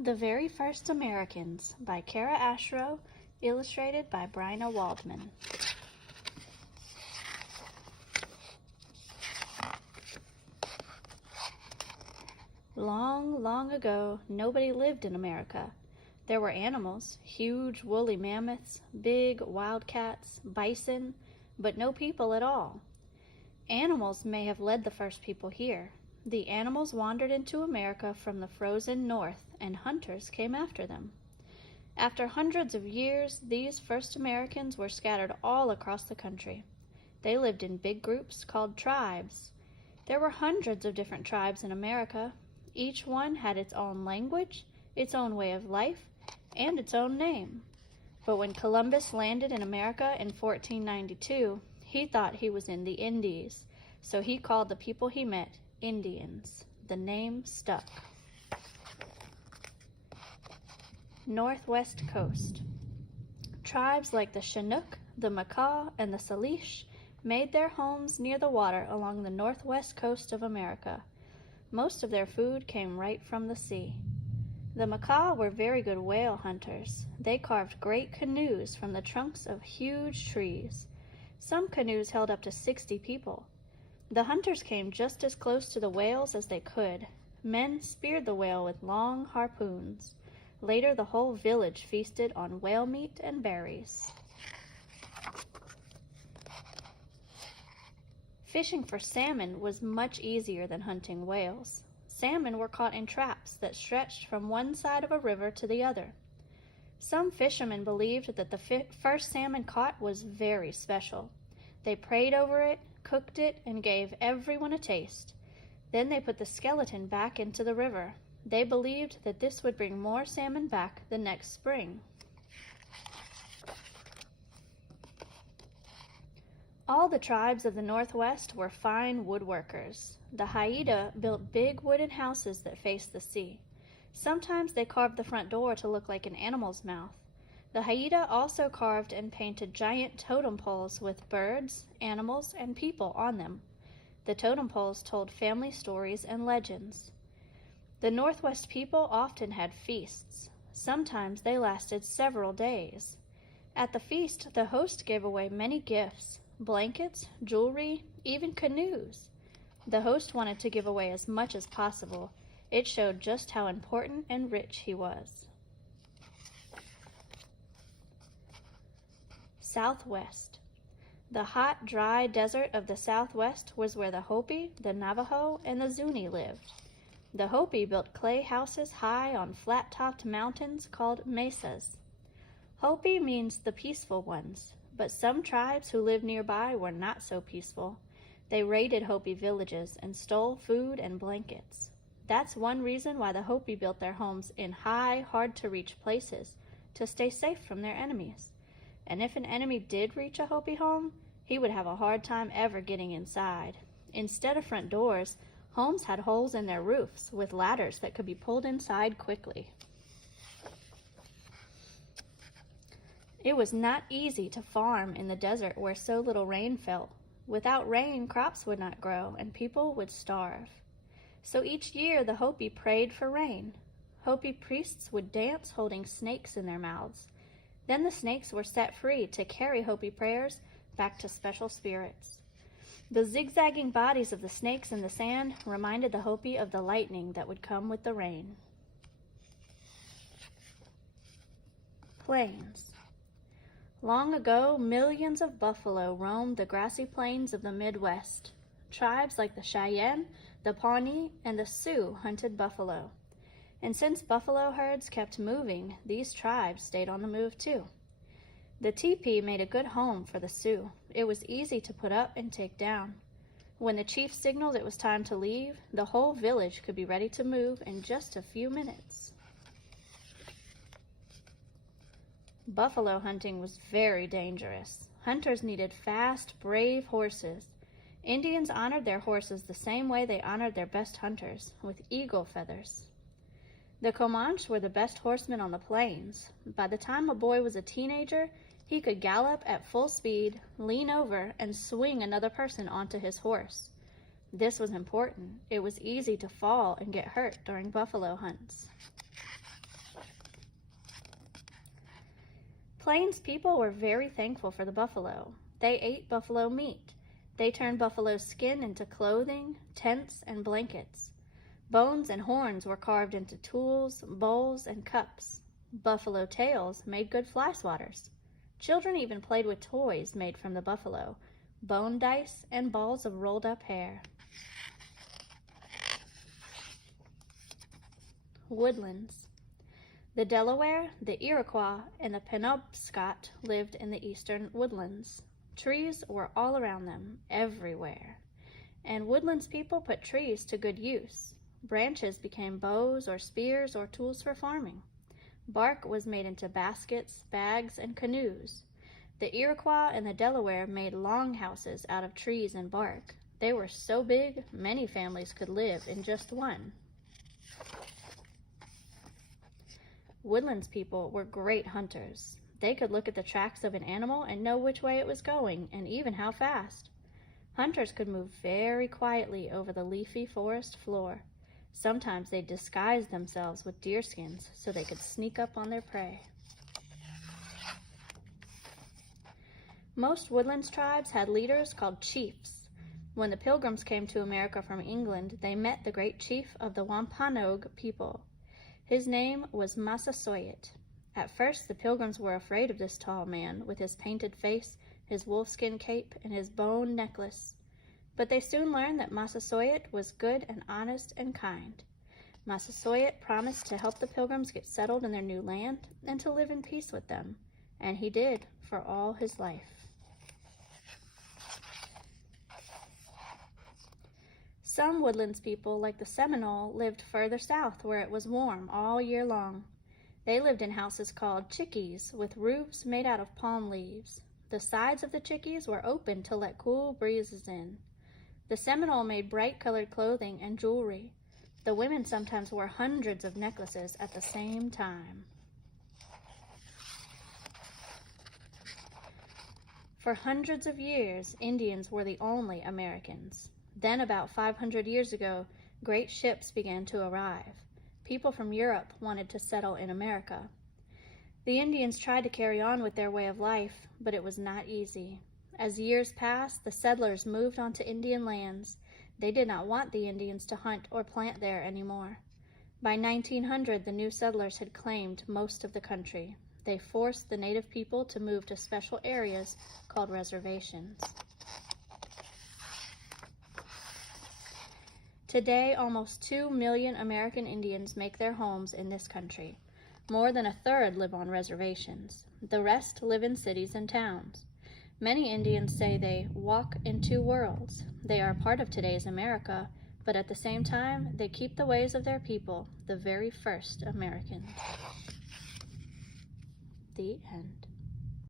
The Very First Americans by Cara Ashrose, illustrated by Bryna Waldman. Long, long ago, nobody lived in America. There were animals, huge woolly mammoths, big wildcats, bison, but no people at all. Animals may have led the first people here. The animals wandered into America from the frozen north, and hunters came after them. After hundreds of years, these first Americans were scattered all across the country. They lived in big groups called tribes. There were hundreds of different tribes in America. Each one had its own language, its own way of life, and its own name. But when Columbus landed in America in 1492, he thought he was in the Indies, so he called the people he met Indians. The name stuck. Northwest Coast. Tribes like the Chinook, the Makah, and the Salish made their homes near the water along the northwest coast of America. Most of their food came right from the sea. The Makah were very good whale hunters. They carved great canoes from the trunks of huge trees. Some canoes held up to 60 people. The hunters came just as close to the whales as they could. Men speared the whale with long harpoons. Later, the whole village feasted on whale meat and berries. Fishing for salmon was much easier than hunting whales. Salmon were caught in traps that stretched from one side of a river to the other. Some fishermen believed that the first salmon caught was very special. They prayed over it, cooked it, and gave everyone a taste. Then they put the skeleton back into the river. They believed that this would bring more salmon back the next spring. All the tribes of the Northwest were fine woodworkers. The Haida built big wooden houses that faced the sea. Sometimes they carved the front door to look like an animal's mouth. The Haida also carved and painted giant totem poles with birds, animals, and people on them. The totem poles told family stories and legends. The Northwest people often had feasts. Sometimes they lasted several days. At the feast, the host gave away many gifts: blankets, jewelry, even canoes. The host wanted to give away as much as possible. It showed just how important and rich he was. Southwest. The hot, dry desert of the Southwest was where the Hopi, the Navajo, and the Zuni lived. The Hopi built clay houses high on flat-topped mountains called mesas. Hopi means the peaceful ones, but some tribes who lived nearby were not so peaceful. They raided Hopi villages and stole food and blankets. That's one reason why the Hopi built their homes in high, hard-to-reach places, to stay safe from their enemies. And if an enemy did reach a Hopi home, he would have a hard time ever getting inside. Instead of front doors, homes had holes in their roofs with ladders that could be pulled inside quickly. It was not easy to farm in the desert where so little rain fell. Without rain, crops would not grow and people would starve. So each year the Hopi prayed for rain. Hopi priests would dance holding snakes in their mouths. Then the snakes were set free to carry Hopi prayers back to special spirits. The zigzagging bodies of the snakes in the sand reminded the Hopi of the lightning that would come with the rain. Plains. Long ago, millions of buffalo roamed the grassy plains of the Midwest. Tribes like the Cheyenne, the Pawnee, and the Sioux hunted buffalo. And since buffalo herds kept moving, these tribes stayed on the move too. The teepee made a good home for the Sioux. It was easy to put up and take down. When the chief signaled it was time to leave, the whole village could be ready to move in just a few minutes. Buffalo hunting was very dangerous. Hunters needed fast, brave horses. Indians honored their horses the same way they honored their best hunters, with eagle feathers. The Comanches were the best horsemen on the plains. By the time a boy was a teenager, he could gallop at full speed, lean over, and swing another person onto his horse. This was important. It was easy to fall and get hurt during buffalo hunts. Plains people were very thankful for the buffalo. They ate buffalo meat. They turned buffalo skin into clothing, tents, and blankets. Bones and horns were carved into tools, bowls, and cups. Buffalo tails made good fly swatters. Children even played with toys made from the buffalo, bone dice, and balls of rolled up hair. Woodlands. The Delaware, the Iroquois, and the Penobscot lived in the eastern woodlands. Trees were all around them, everywhere. And woodlands people put trees to good use. Branches became bows or spears or tools for farming. Bark was made into baskets, bags, and canoes. The Iroquois and the Delaware made long houses out of trees and bark. They were so big, many families could live in just one. Woodlands people were great hunters. They could look at the tracks of an animal and know which way it was going, and even how fast. Hunters could move very quietly over the leafy forest floor. Sometimes they disguised themselves with deerskins so they could sneak up on their prey. Most woodlands tribes had leaders called chiefs. When the Pilgrims came to America from England, they met the great chief of the Wampanoag people. His name was Massasoit. At first, the Pilgrims were afraid of this tall man with his painted face, his wolfskin cape, and his bone necklace. But they soon learned that Massasoit was good and honest and kind. Massasoit promised to help the Pilgrims get settled in their new land and to live in peace with them, and he did for all his life. Some woodlands people, like the Seminole, lived further south where it was warm all year long. They lived in houses called chickees with roofs made out of palm leaves. The sides of the chickees were open to let cool breezes in. The Seminole made bright-colored clothing and jewelry. The women sometimes wore hundreds of necklaces at the same time. For hundreds of years, Indians were the only Americans. Then, about 500 years ago, great ships began to arrive. People from Europe wanted to settle in America. The Indians tried to carry on with their way of life, but it was not easy. As years passed, the settlers moved onto Indian lands. They did not want the Indians to hunt or plant there anymore. By 1900, the new settlers had claimed most of the country. They forced the native people to move to special areas called reservations. Today, almost 2 million American Indians make their homes in this country. More than a third live on reservations. The rest live in cities and towns. Many Indians say they walk in two worlds. They are part of today's America, but at the same time, they keep the ways of their people, the very first Americans. The end.